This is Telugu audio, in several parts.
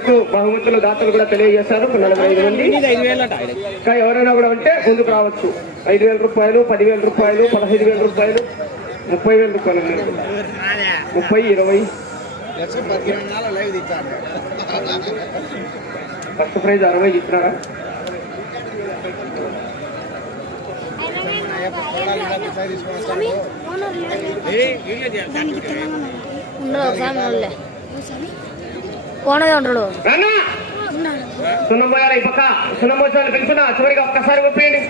చెక్కు బహుమతులు దాతలు కూడా తెలియజేశారు. నలభై ఐదు మంది. ఇంకా ఎవరైనా కూడా ఉంటే ముందుకు రావచ్చు. ఐదు వేల రూపాయలు పదివేల రూపాయలు పదహైదు వేల రూపాయలు ముప్పై వేల రూపాయలు. ముప్పై ఇరవై. ఫస్ట్ ప్రైజ్ అరవై ఇచ్చినారా? ఉండదు ఓనదే ఉంటాడు సున్నం ఈ పక్క సున్నం పోసాలి పిలుపునా చివరిగా ఒక్కసారి ఒప్పేయండి.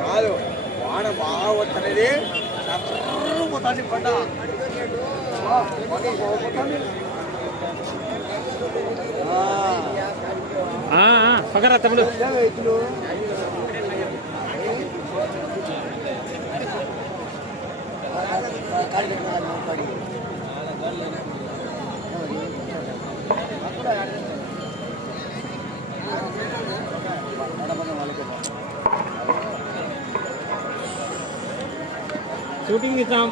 కాదు వాన బాగా వస్తున్నది. పోతాంది పంట పక్కరా తమ్ముడు షూటింగ్ ఇస్తాం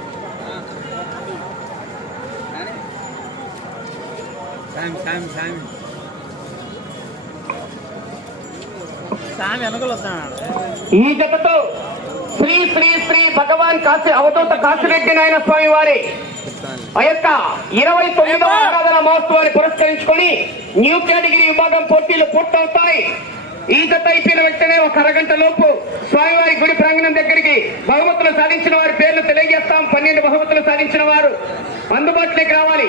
ఈ జతతో శ్రీ శ్రీ శ్రీ భగవాన్ కాశీ అవధూత కాశిరెడ్డి నాయన స్వామి వారి ఆ యొక్క ఇరవై తొమ్మిదవ ఆరాధన మహోత్సవాన్ని పురస్కరించుకొని న్యూ కేటగిరీ విభాగం పోటీలు పూర్తవుతాయి. ఈ జత అయిపోయిన వెంటనే ఒక అరగంట లోపు స్వామివారి గుడి ప్రాంగణం దగ్గరికి బహుమతులు సాధించిన వారి పేర్లు తెలియజేస్తాం. పన్నెండు బహుమతులు సాధించిన వారు అందుబాటులోకి రావాలి.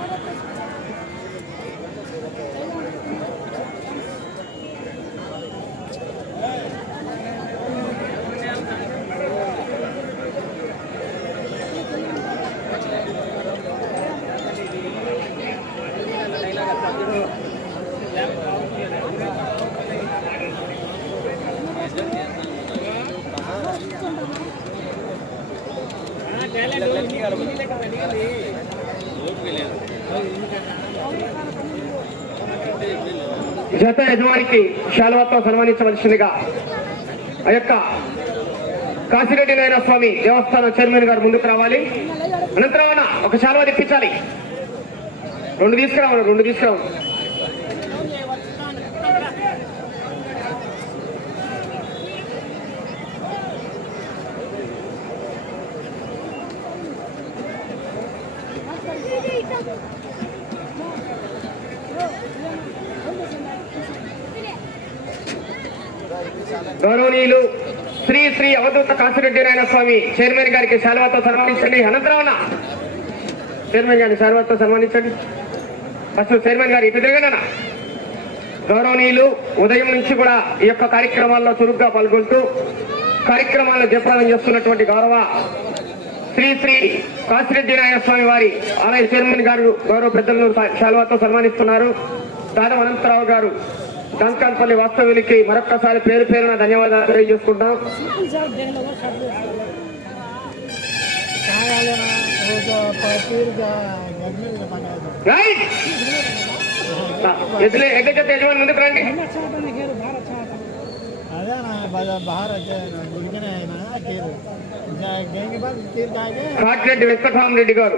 జత యజమానికి శాలువాతో సన్మానించవలసిందిగా ఆ యొక్క కాశిరెడ్డి నాయన స్వామి దేవస్థానం చైర్మన్ గారు ముందుకు రావాలి. అనంతరం ఒక శాలువా తెప్పించాలి. రెండు తీసుకురావాలి రెండు తీసుకురావాలి గౌరవనీయులు శ్రీ శ్రీ కాసిరెడ్డి కాశిరెడ్డి నాయన స్వామి చైర్మన్ గారికి శాలువాతో సన్మానించండి. అనంతరం చైర్మన్ గారిని శాలువాతో సన్మానించండి. ఫస్ట్ చైర్మన్ గారు ఇటు తిరగన గౌరవనీయులు ఉదయం నుంచి కూడా ఈ యొక్క కార్యక్రమాల్లో చురుగ్గా పాల్గొంటూ కార్యక్రమాలను జయప్రదం చేస్తున్నటువంటి గౌరవ శ్రీ శ్రీ కాశిరెడ్డి నాయన స్వామి వారి ఆలయ చైర్మన్ గారు గౌరవ పెద్దలను శాలువాతో సన్మానిస్తున్నారు. దానం అనంతరావు గారు దంకాన్పల్లి వాస్తవ్యులకి మరొక్కసారి పేరు పేరున ధన్యవాదాలు తెలియజేసుకుంటాం. కాటిరెడ్డి వెంకటరామరెడ్డి గారు.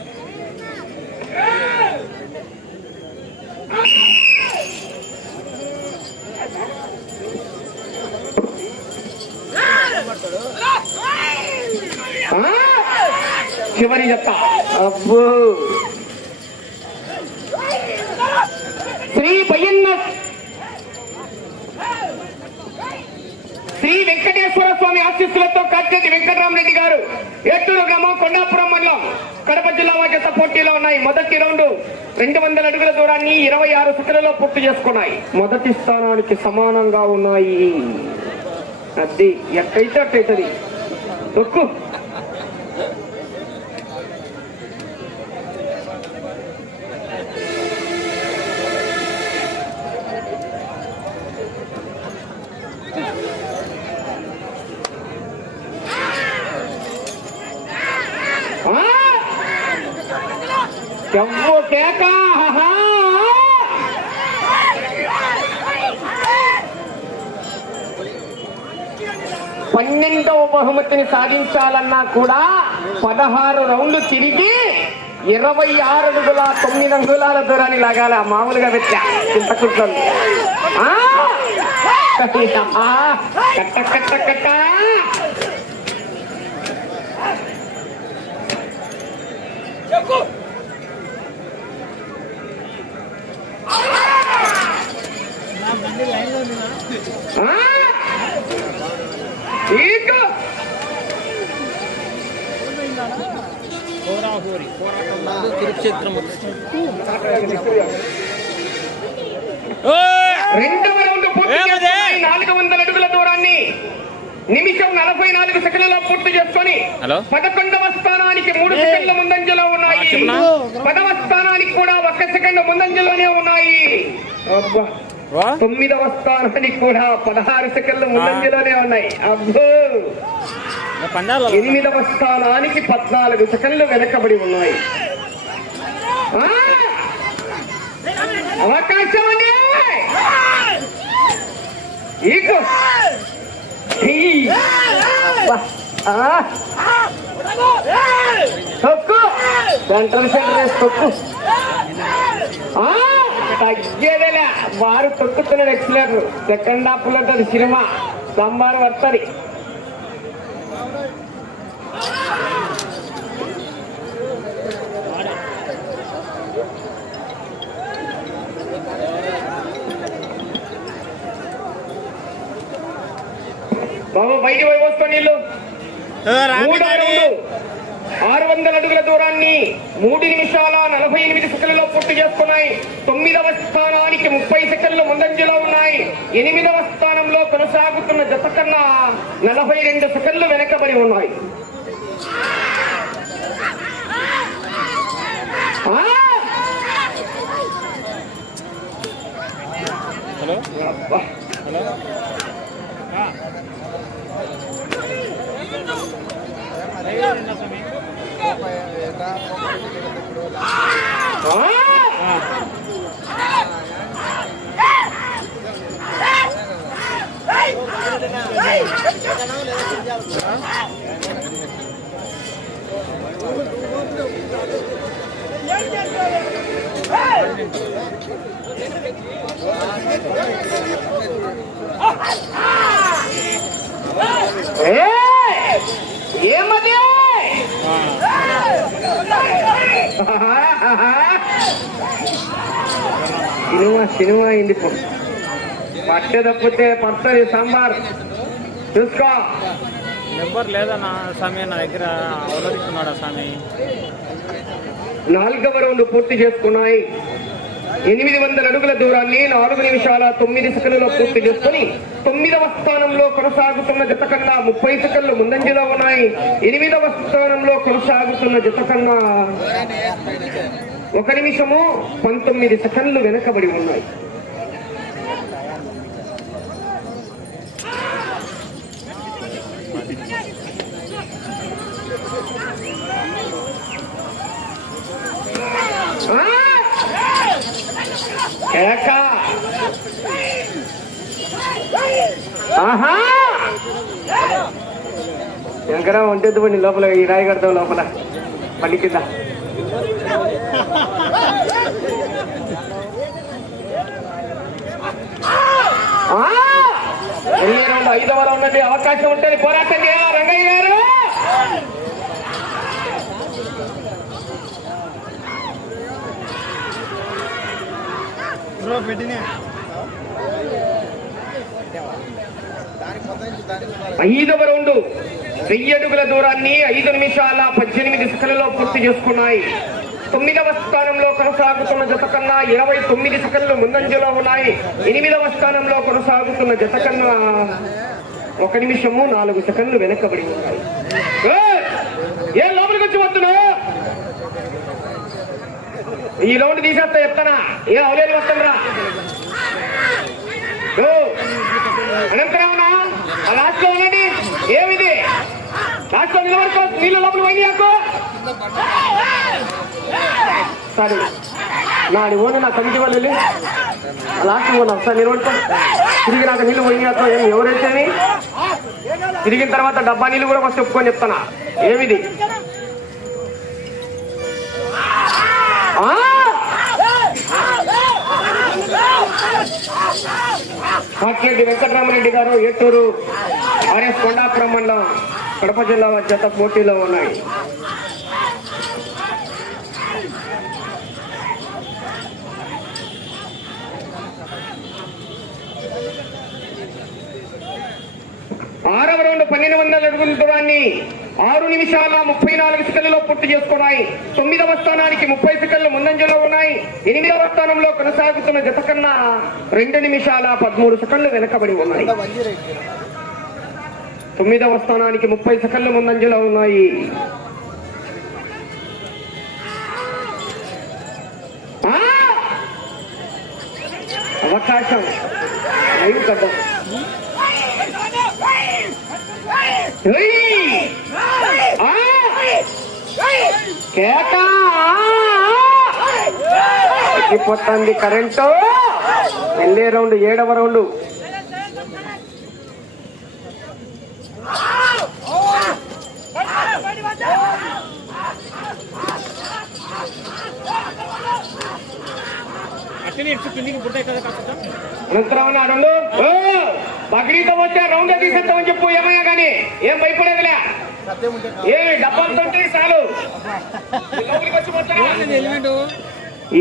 చివరి జత అబ్బో శ్రీ బయ్యన్న శ్రీ వెంకటేశ్వర స్వామి ఆశీస్సులతో కాచేటి వెంకటరామరెడ్డి గారు ఏటూరు గ్రామం కొండాపురం మండలం కడప జిల్లా వాజత పోటీలో ఉన్నాయి. మొదటి రౌండ్ రెండు వందల అడుగుల దూరాన్ని ఇరవై ఆరు సెకండ్లలో పూర్తి చేసుకున్నాయి. మొదటి స్థానానికి సమానంగా ఉన్నాయి. అది ఎక్కడైతే అట్టయితుంది చెవ్వు కేక! పన్నెండవ బహుమతిని సాధించాలన్నా కూడా పదహారు రౌండ్లు తిరిగి ఇరవై ఆరు అడుగుల తొమ్మిది అంగుళాల దూరాన్ని లాగాల మామూలుగా పెట్టా ఇంత! ఆ! కట్ట కట్ట కట్ట రెండవ రౌండ్ పూర్తి చేసుకుని నాలుగు వందల అడుగుల దూరాన్ని నిమిషం నలభై నాలుగు సెకండ్లలో పూర్తి చేసుకొని. పదకొండవ స్థానానికి మూడు సెకండ్ల ముందంజలో ఉన్నాయి? పదవ స్థానానికి కూడా ఒక్క సెకండ్ ముందంజలోనే ఉన్నాయి. తొమ్మిదవ స్థానానికి కూడా పదహారు సెకండ్లు ముందంజలోనే ఉన్నాయి. అబ్బో! ఎనిమిదవ స్థానానికి పద్నాలుగు సెకండ్లు వెనకబడి ఉన్నాయి. అవకాశం అండి తొక్కు. సెంట్రల్ సెంటర్ వేసి తొక్కు. తగ్గేదేలే. వారు తొక్కుతున్నాడు ఎక్సలేటర్. సెకండ్ హాఫ్లో సినిమా. సంబారు వస్తుంది బాబు బయట పోయి పోసుకోండి ఆరు వందల అడుగుల దూరాన్ని మూడు నిమిషాల నలభై ఎనిమిది సెకండ్లలో పూర్తి చేసుకున్నాయి. తొమ్మిదవ స్థానానికి ముప్పై సెకండ్లు ముందంజలో ఉన్నాయి. ఎనిమిదవ స్థానంలో కొనసాగుతున్న జత కన్నా నలభై రెండు సెకండ్లు వెనకబడి ఉన్నాయి. Hello hello Thank you. ఏమది సినిమా సినిమా అయింది ఇప్పుడు. పట్టే తప్పితే పడుతుంది సాంబార్. చూసుకో. నెంబర్ లేదన్న స్వామి నా దగ్గర అవలోకిస్తున్నాడా స్వామి? నాలుగవ రౌండ్ పూర్తి చేసుకున్నాయి. ఎనిమిది వందల అడుగుల దూరాన్ని నాలుగు నిమిషాల తొమ్మిది సెకండ్లో పూర్తి చేసుకుని తొమ్మిదవ స్థానంలో కొనసాగుతున్న జత కన్నా ముప్పై సెకండ్లు ముందంజలో ఉన్నాయి. ఎనిమిదవ స్థానంలో కొనసాగుతున్న జత కన్నా ఒక నిమిషము పంతొమ్మిది సెకండ్లు వెనకబడి ఉన్నాయి. ఆ! కేక ఆహా! శంకర ఒంటెద్దు బండి లోపల ఈ రాయి కడతాం లోపల. పండి కింద. ఐదవ రౌండ్ అండి. అవకాశం ఉంటుంది పోరాటం రంగయ్య గారు! ఐదవ రౌండ్ వెయ్యి అడుగుల దూరాన్ని ఐదు నిమిషాల పద్దెనిమిది సెకండ్లలో పూర్తి చేసుకున్నాయి. తొమ్మిదవ స్థానంలో కొనసాగుతున్న జత కన్నా ఇరవై తొమ్మిది సెకండ్లు ముందంజలో ఉన్నాయి. ఎనిమిదవ స్థానంలో కొనసాగుతున్న జత కన్నా ఒక నిమిషము నాలుగు సెకండ్లు వెనకబడి ఉన్నాయి ఏయ్! ఏం లోపలికి వచ్చి వస్తున్నావు ఈ లోన్ తీసేస్తా చెప్తానా? ఏ అవలేదు వస్తుండ్రా ఓ! అనంతరావునా ఆ లాస్ట్లో ఉండండి ఏమిది? లాస్ట్లో నిలబడుకో నీళ్ళ లోపల పోయినాకు సరే. నాడి ఓని నా కమిటీ వాళ్ళు వెళ్ళి లాస్ట్ పోనా ఒకసారి నిలబడుకో. తిరిగి నాకు నీళ్ళు పోయినాక ఏమి ఎవరైతేమి తిరిగిన తర్వాత డబ్బా నీళ్ళు కూడా ఫస్ట్ చెప్పుకొని చెప్తానా? ఏమిది? ఆ! కాకిరెడ్డి వెంకటరామరెడ్డి గారు ఏటూరు ఆర్ఎస్ కొండాపురం మండలం కడప జిల్లా జత పోటీలో ఉన్నాయి. ఆరవ రెండు పన్నెండు వందల అడుగుల దూరాన్ని ఆరు నిమిషాల ముప్పై నాలుగు సెకండ్లలో పూర్తి చేసుకున్నాయి. తొమ్మిదవ స్థానానికి ముప్పై సెకండ్లు ముందంజలో ఉన్నాయి. ఎనిమిదవ స్థానంలో కొనసాగుతున్న జత కన్నా రెండు నిమిషాల పదమూడు సెకండ్లు వెనకబడి ఉన్నాయి. తొమ్మిదవ స్థానానికి ముప్పై సెకండ్లు ముందంజలో ఉన్నాయి. అవకాశం. లైవ్ ఏయ్! ఆ! కరెంటు వెళ్ళే రౌండ్ ఏడవ రౌండ్ అట్లనే ఇటు కిందికి రౌండ్ వచ్చే రౌండ్ తీసేద్దామని చెప్పు ఏమయ్యా కానీ ఏం భయపడేదిలే? ఏమి ఉంటే ఏ డబ్బాలతో చాలు.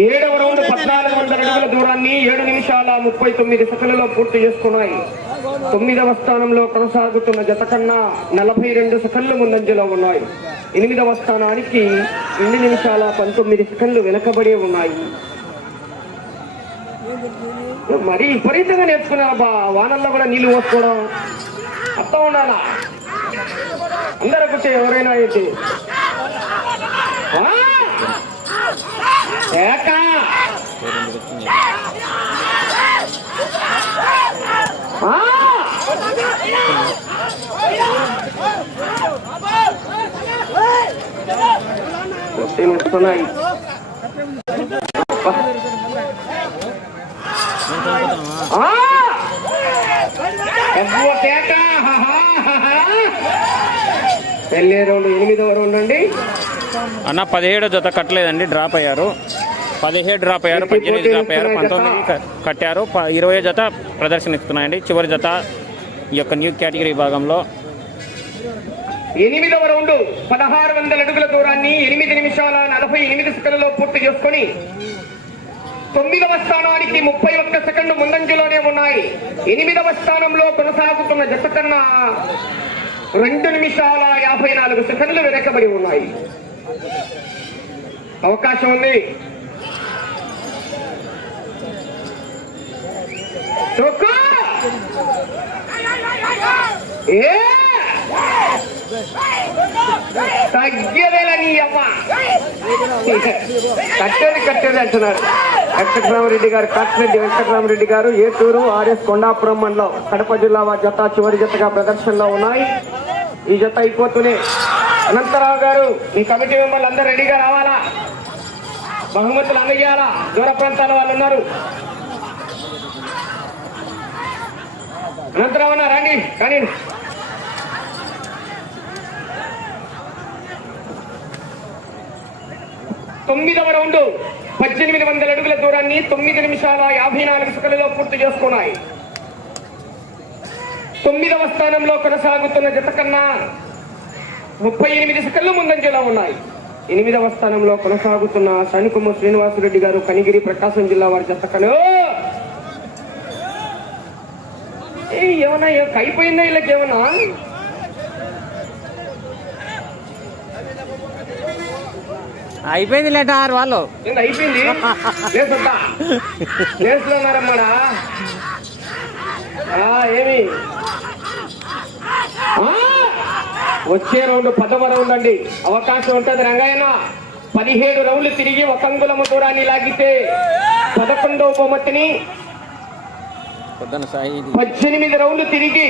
ఏడవ రౌండ్ పద్నాలుగు వందల అడుగుల దూరాన్ని ఏడు నిమిషాల ముప్పై తొమ్మిది సెకండ్లలో పూర్తి చేసుకున్నాయి. తొమ్మిదవ స్థానంలో కొనసాగుతున్న జత కన్నా నలభై రెండు సెకండ్లు ముందంజలో ఉన్నాయి. ఎనిమిదవ స్థానానికి రెండు నిమిషాల పంతొమ్మిది సెకండ్లు వెనకబడి ఉన్నాయి. మరీ విపరీతంగా నేర్చుకున్నారు బా. వానల్లో కూడా నీళ్ళు పోసుకోవడం. అత్త ఉండాలా? అందరూ కూర్చో ఎవరైనా ఏంటి? ఆ! వస్తున్నాయి వెళ్ళే రౌండ్ ఎనిమిదవ రౌండ్ అండి అన్న పదిహేడు జత కట్టలేదండి డ్రాప్ అయ్యారు. పదిహేడు డ్రాప్ అయ్యారు పద్దెనిమిది డ్రాప్ అయ్యారు పంతొమ్మిది కట్టారు. ఇరవై జత ప్రదర్శన ఇస్తున్నాయండి చివరి జత ఈ యొక్క న్యూ కేటగిరీ భాగంలో. ఎనిమిదవ రౌండ్ పదహారు వందల అడుగుల దూరాన్ని ఎనిమిది నిమిషాల నలభై ఎనిమిది సెకండ్లలో పూర్తి చేసుకొని తొమ్మిదవ స్థానానికి ముప్పై ఒక్క సెకండ్ ముందంజలోనే ఉన్నాయి. ఎనిమిదవ స్థానంలో కొనసాగుతున్న జత కన్నా రెండు నిమిషాల యాభై నాలుగు సెకండ్లు వెనకబడి ఉన్నాయి. అవకాశం ఉంది. ఏ! తగ్గేదేలా అమ్మ కట్టేది కట్టేది అంటున్నారు. వెంకటరామరెడ్డి గారు కాటిరెడ్డి వెంకటరామరెడ్డి గారు ఏటూరు ఆర్ఎస్ కొండాపురం మండలం. కడప జిల్లా వారి జత చివరి జతగా ప్రదర్శనలో ఉన్నాయి. ఈ జత అయిపోతూనే. అనంతరావు గారు మీ కమిటీ మెంబర్లు అందరూ రెడీగా రావాలా? బహుమతులు అందజేయాలా? దూర ప్రాంతాల వాళ్ళు ఉన్నారు. అనంతరామన్న రండి కానీ తొమ్మిదవ రౌండ్ పద్దెనిమిది వందల అడుగుల దూరాన్ని తొమ్మిది నిమిషాల యాభై నాలుగు సెకండ్లలో పూర్తి చేసుకున్నాయి. తొమ్మిదవ స్థానంలో కొనసాగుతున్న జత కన్నా ముప్పై ఎనిమిది సెకండ్లు ముందంజలో ఉన్నాయి. ఎనిమిదవ స్థానంలో కొనసాగుతున్న శనికుమ్మ శ్రీనివాసరెడ్డి గారు కనిగిరి ప్రకాశం జిల్లా వారి జత కన్నా ఏమన్నా అయిపోయిందా వీళ్ళకి ఏమన్నా? అయిపోయింది లేట ఆరు వాళ్ళు. అయిపోయింది? ఆ, ఏమి? వచ్చే రౌండ్ పదవ రౌండ్ అండి. అవకాశం ఉంటుంది రంగాయన పదిహేడు రౌండ్లు తిరిగి ఒక అంగుళము దూరాన్ని లాగితే పదకొండవ బహుమతిని పద్దెనిమిది రౌండ్లు తిరిగి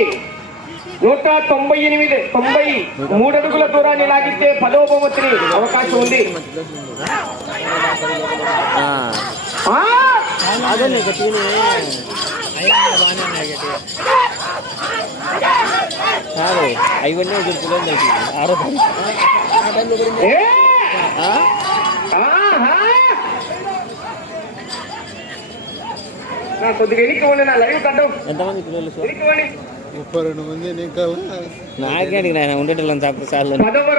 నూట తొంభై ఎనిమిది తొంభై మూడు అడుగుల దూరాన్ని లాగితే పదవ బహుమతిని అవకాశం ఉంది. అవన్నీ ఆరో కొద్దిగా ఎనికి ఉండి నా లైవ్ కట్టు ఎంతమంది పిల్లలు ఉండి. ముప్పై రెండు మంది ఉండేటోళ్ళని పదవ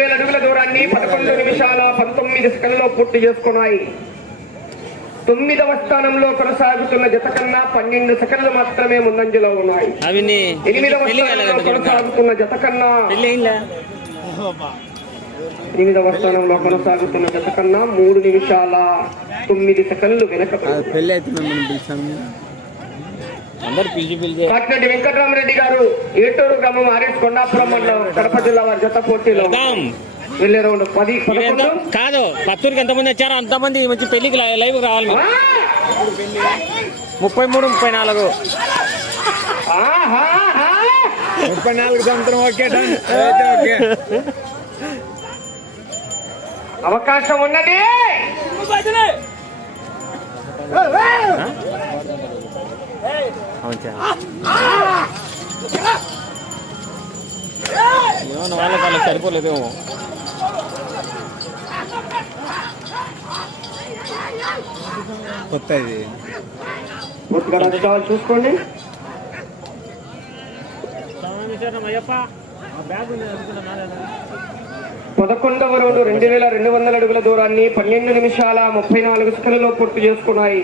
వేల అడుగుల దూరాన్ని పదకొండు నిమిషాల పంతొమ్మిది సెకండ్లో పూర్తి చేసుకున్నాయి. తొమ్మిదవ స్థానంలో కొనసాగుతున్న జత కన్నా పన్నెండు సెకండ్లు మాత్రమే ముందంజలో ఉన్నాయి. ఎనిమిదవ స్థానంలో. కొనసాగుతున్న జత కన్నా ఎనిమిదవ స్థానంలో కొనసాగుతున్న జత కన్నా మూడు నిమిషాల తొమ్మిది సెకండ్లు వెనక పెళ్ళి అయితే కాకినాడ వెంకటరామరెడ్డి గారు ఏటూరు గ్రామం ఆర్ఎస్ కొండాపురం మండలం కడప జిల్లా వారి జత పోటీలో. వెళ్ళే రౌండ్ పది కాదు పత్తూరుకి ఎంతమంది వచ్చారో అంతమంది మంచి పెళ్ళికి లైవ్ రావాలి! ముప్పై మూడు ముప్పై నాలుగు! ముప్పై నాలుగు సంవత్సరం ఓకే అవకాశం ఉన్నది. ఏమన్నా వాళ్ళకి వాళ్ళకి సరిపోలేదేమో కొత్త ఇది చూసుకోండి పదకొండవ రోజు రెండు వేల రెండు వందల అడుగుల దూరాన్ని పన్నెండు నిమిషాల ముప్పై నాలుగు సెకండ్లలో పూర్తి చేసుకున్నాయి.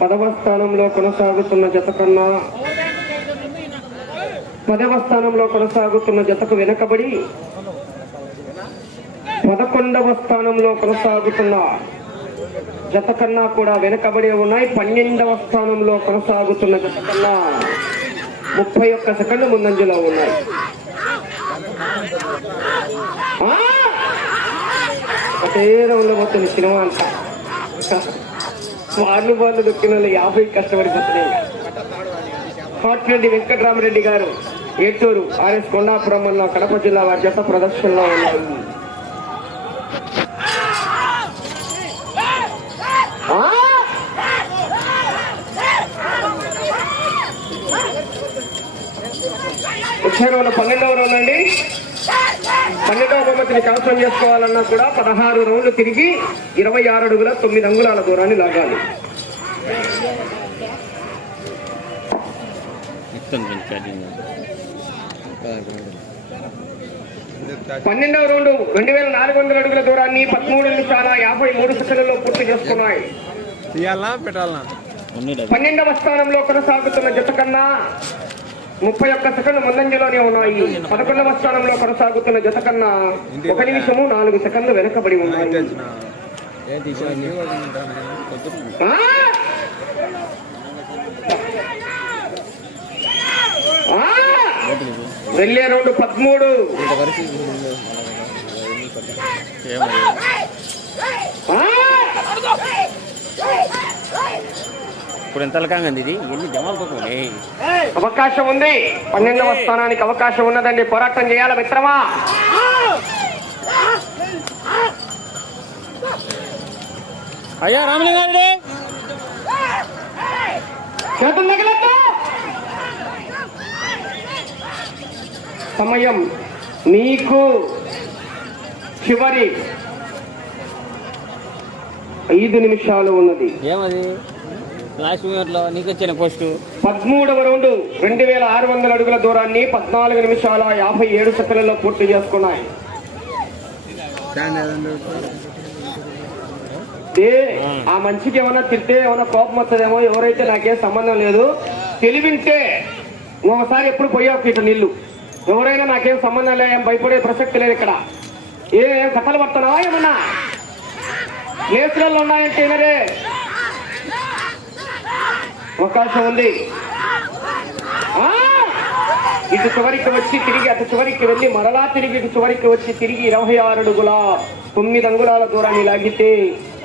పదవ స్థానంలో కొనసాగుతున్న జత కన్నా పదవ స్థానంలో కొనసాగుతున్న జతకు వెనకబడి పదకొండవ స్థానంలో కొనసాగుతున్న జత కన్నా కూడా వెనకబడి ఉన్నాయి. పన్నెండవ స్థానంలో కొనసాగుతున్న జత కన్నా ముప్పై ఒక్క సెకండ్ ముందంజలో ఉన్నాయి. ఆ! రౌండ్లో పోతుంది సినిమా అంట వాళ్ళు వాళ్ళు దొక్కిన యాభై కష్టపడిపోతున్నాయి. కాటిరెడ్డి వెంకటరామరెడ్డి గారు ఏటూరు ఆర్ఎస్ కొండాపురం అన్న కడప జిల్లా వారి చేత ప్రదర్శనలో ఉన్నాయి ఆ! రోజు పన్నెండవ రౌండ్ అండి. పన్నెండవ బహుమతిని కన్ఫర్మ్ చేసుకోవాలన్నా కూడా పదహారు రౌండ్లు తిరిగి ఇరవై ఆరు అడుగుల తొమ్మిది అంగుళాల దూరాన్ని లాగాలి. పన్నెండవ రౌండ్ రెండు వేల నాలుగు వందల అడుగుల దూరాన్ని పదమూడు నిమిషాల యాభై మూడు సెకండ్లలో పూర్తి చేసుకున్నాయి. పన్నెండవ స్థానంలో కొనసాగుతున్న జత కన్నా ముప్పై ఒక్క సెకండ్ ముందంజలోనే ఉన్నాయి. పదకొండవ స్థానంలో కొనసాగుతున్న జత కన్నా ఒక నిమిషము నాలుగు సెకండ్లు వెనకబడి ఉన్నాయి. వెళ్ళే రౌండ్ పదమూడు. ఆ! ఇప్పుడు ఎంత లకంగా ఇది? ఎన్ని జమాలు పోతుంది అవకాశం ఉంది. పన్నెండవ స్థానానికి అవకాశం ఉన్నదండి. పోరాటం చేయాల మిత్రమా? అయ్యా రామలింగారెడ్డి సమయం నీకు చివరి ఐదు నిమిషాలు ఉన్నది. ఏమది? లాస్ట్ నీకు వచ్చిన పోస్ట్. పదమూడవ రౌండ్ రెండు వేల ఆరు వందల అడుగుల దూరాన్ని పద్నాలుగు నిమిషాల యాభై ఏడు సెకండ్లలో పూర్తి చేసుకున్నాయి. ఏ ఆ మనిషికి ఏమైనా తిట్టే ఏమైనా కోపం వస్తుందేమో ఎవరైతే నాకేం సంబంధం లేదు తెలివింటే ఒకసారి ఎప్పుడు పోయావు ఇటు నీళ్ళు ఎవరైనా నాకేం సంబంధం లేదు ఏం భయపడే ప్రసక్తి లేదు ఇక్కడ. ఏ ఏం కథలు పడుతున్నావా ఏమన్నా? లేసులలో ఉన్నాయంటే ఏమరే అవకాశం ఉంది. ఇటు చివరికి వచ్చి తిరిగి అటు చివరికి వెళ్ళి మరలా తిరిగి ఇటు చివరికి వచ్చి తిరిగి ఇరవై ఆరు అడుగుల తొమ్మిది అంగుళాల దూరాన్ని లాగితే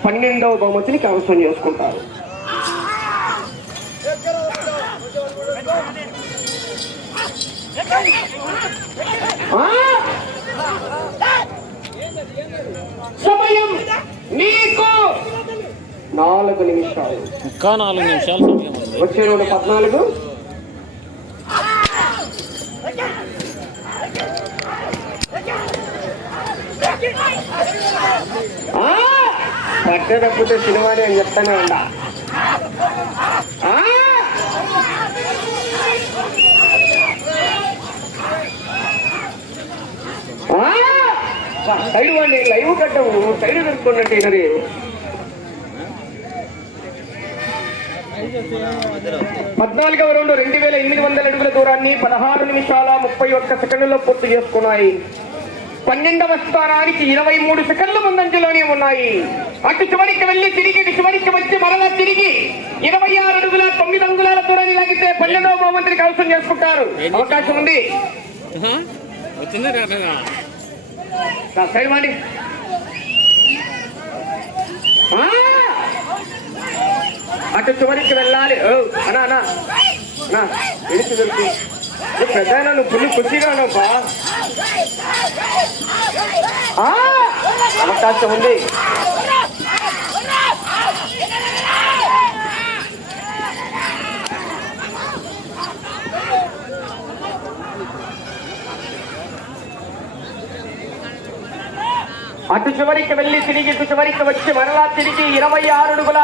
పన్నెండవ బహుమతిని కవసం చేసుకుంటారు. సమయం నీకు నాలుగు నిమిషాలు. ఇంకా నాలుగు నిమిషాలు. వచ్చే రెండు పద్నాలుగు. పట్టే తప్పితే సినిమాని అని చెప్తానే ఉండా సైడ్ వాడిని లైవ్ కట్టవు సైడ్ కట్టుకున్నట్టు పద్నాలుగవ రౌండ్ రెండు వేల ఎనిమిది వందల అడుగుల దూరాన్ని పదహారు నిమిషాల ముప్పై ఒక్క సెకండ్లలో పూర్తి చేసుకున్నాయి. పన్నెండవ స్థానానికి ఇరవై మూడు సెకండ్ల ముందంజలోనే ఉన్నాయి. అటు చివరికి వెళ్ళి తిరిగి ఇటు చివరికి వచ్చి మరలా తిరిగి ఇరవై ఆరు అడుగుల తొమ్మిది అంగుళాల దూరాన్ని లాగితే పన్నెండవ బహుమంత్రికి అవసరం చేసుకుంటారు. అవకాశం ఉంది! అటు చివరికి వెళ్ళాలి. ఓ, అన్నా అన్నా. అన్నా ఎడిచి దొరికి పెద్ద నువ్వు ఫుల్ ఖుషిగా ఉన్నావు ఆ! అవకాశం ఉంది. అటు చివరికి వెళ్ళి తిరిగి ఇటు చివరికి వచ్చి మరలా తిరిగి ఇరవై ఆరు అడుగుల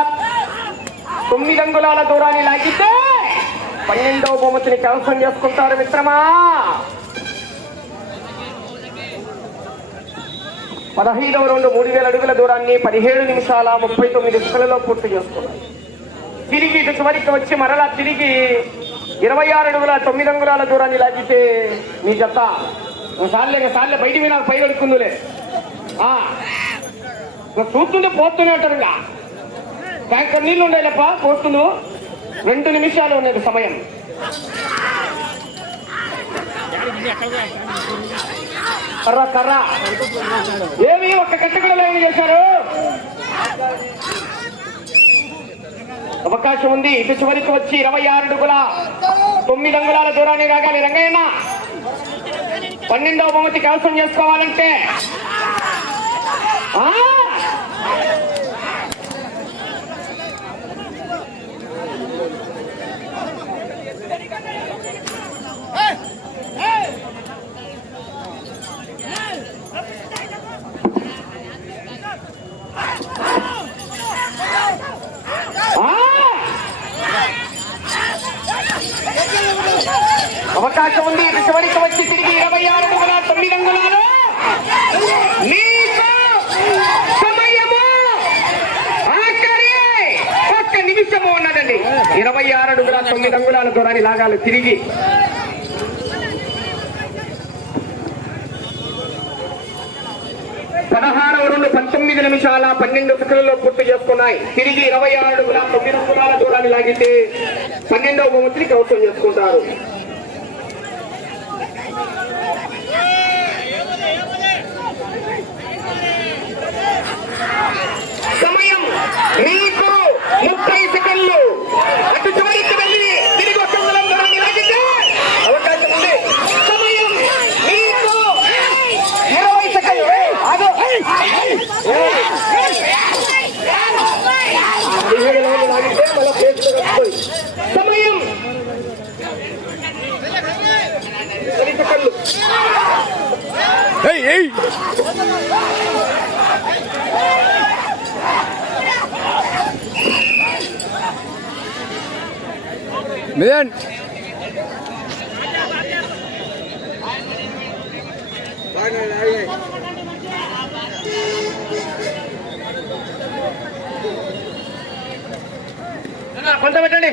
తొమ్మిది అంగుళాల దూరాన్ని లాగితే పన్నెండవ బహుమతిని కవసం చేసుకుంటారు మిత్రమా. పదహైదవ రెండు మూడు వేల అడుగుల దూరాన్ని పదిహేడు నిమిషాల ముప్పై తొమ్మిది సెకండ్లలో పూర్తి చేసుకున్నారు తిరిగి ఇటు చివరికి వచ్చి మరలా తిరిగి ఇరవై ఆరు అడుగుల తొమ్మిది అంగుళాల దూరాన్ని లాగితే మీ జత. సార్లే సార్లే బయటికి నాకు పై కడుక్కుందులే ఆ, నువ్వు చూస్తుంటే పోతూనే ఉంటారు ఇంకా. ట్యాంకర్ నీళ్ళు ఉండేలప్ప పోస్టులు రెండు నిమిషాలు ఉండేది సమయం. కర్ర కర్ర. ఏమి ఒక్క కట్టకడలో ఏమి చేశారు? అవకాశం ఉంది. ఇటు చివరికి వచ్చి ఇరవై ఆరు అడుగుల తొమ్మిది అంగుళాల దూరాన్ని రాగాలి. రంగయ్యన పన్నెండవ బహుమతి కవసం చేసుకోవాలంటే ఆ! అవకాశం ఉంది. ఇటు చివరికి వచ్చి తిరిగి ఇరవై ఆరు అడుగుల తొమ్మిది అంగుళాలు. సమయము. ఆఖరి ఒక్క నిమిషము ఉన్నదండి. ఇరవై ఆరు అడుగుల తొమ్మిది అంగుళాల దూరాన్ని లాగాలి తిరిగి. పదహారవ రెండు పంతొమ్మిది నిమిషాల పన్నెండు సెకండ్లలో పూర్తి చేసుకున్నాయి. తిరిగి ఇరవై ఆరు అడుగుల తొమ్మిది అంగుళాల దూరాన్ని లాగితే పన్నెండవ బహుమతిని కవసం చేసుకుంటారు సమయం మీకు ముప్పై సెకండ్లు అటు చివరికి వెళ్ళి తిరిగి ఒక అంగుళం దూరాన్ని లాగితే అవకాశం ఉంది సమయం మీకు ఇరవై సెకండ్లు ఏయ్, ఆగు. పదిహేడు రోజులు లాగితే మళ్ళీ ప్లేస్ సమయం మిలియన్. అన్న, కొంత పెట్టండి.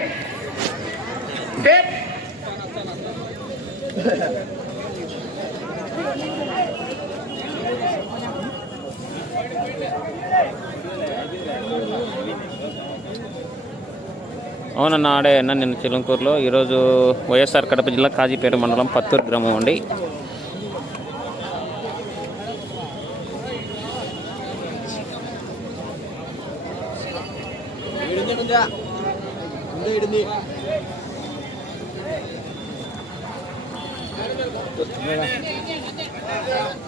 అవునన్న ఆడే అన్న నిన్న చిలంకూరులో. ఈరోజు వైఎస్ఆర్ కడప జిల్లా కాజీపేట మండలం పత్తూరు గ్రామం అండి. మరి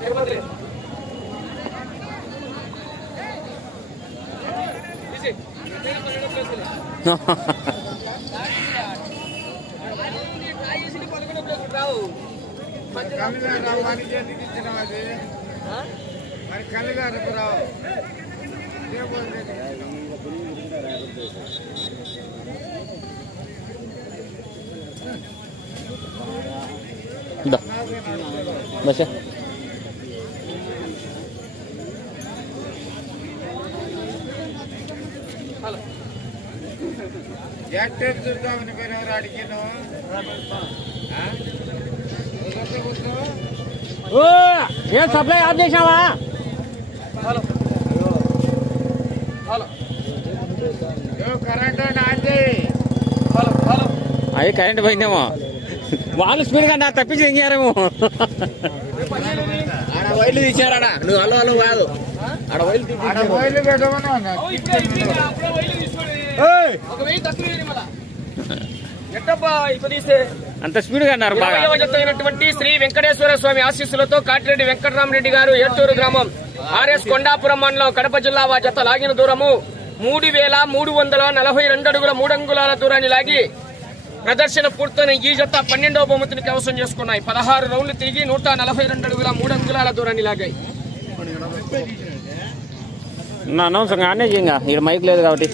కళ్ళుగారు రావు దా బస్ యాక్టర్ చూద్దామని పేరు ఎవరు అడిగాను? ఏం సప్లై ఆఫ్ చేయి. అవి కరెంట్ పోయిందేమో. వాళ్ళు స్పీడ్గా నా తప్పించి ఎంగారేమో ఆడ వైర్లు తీసారాడా నువ్వు అలో అలో కాదు. ఆడ వైర్లు పెట్టమన్నా ఎట్టబ్బా ఇప్పదీస్తే అంత స్పీడ్గా అన్నారు బాగా. శ్రీ వెంకటేశ్వర స్వామి ఆశీస్సులతో కాటిరెడ్డి వెంకటరామరెడ్డి గారు ఏటూరు గ్రామం ఆర్ఎస్ కొండాపురం మండలం కడప జిల్లా వా జత లాగిన దూరము మూడు వేల మూడు వందల నలభై రెండు అడుగుల మూడు అంగుళాల దూరాన్ని లాగి ప్రదర్శన పూర్తయిన ఈ జత పన్నెండవ బహుమతిని కవసం చేసుకున్నాయి. పదహారు రౌండ్లు తిరిగి నూట నలభై రెండు అడుగుల మూడు అంగుళాల దూరాన్ని లాగాయి. అనౌన్స్ చేయంగా. ఇక్కడ మైక్ లేదు కాబట్టి.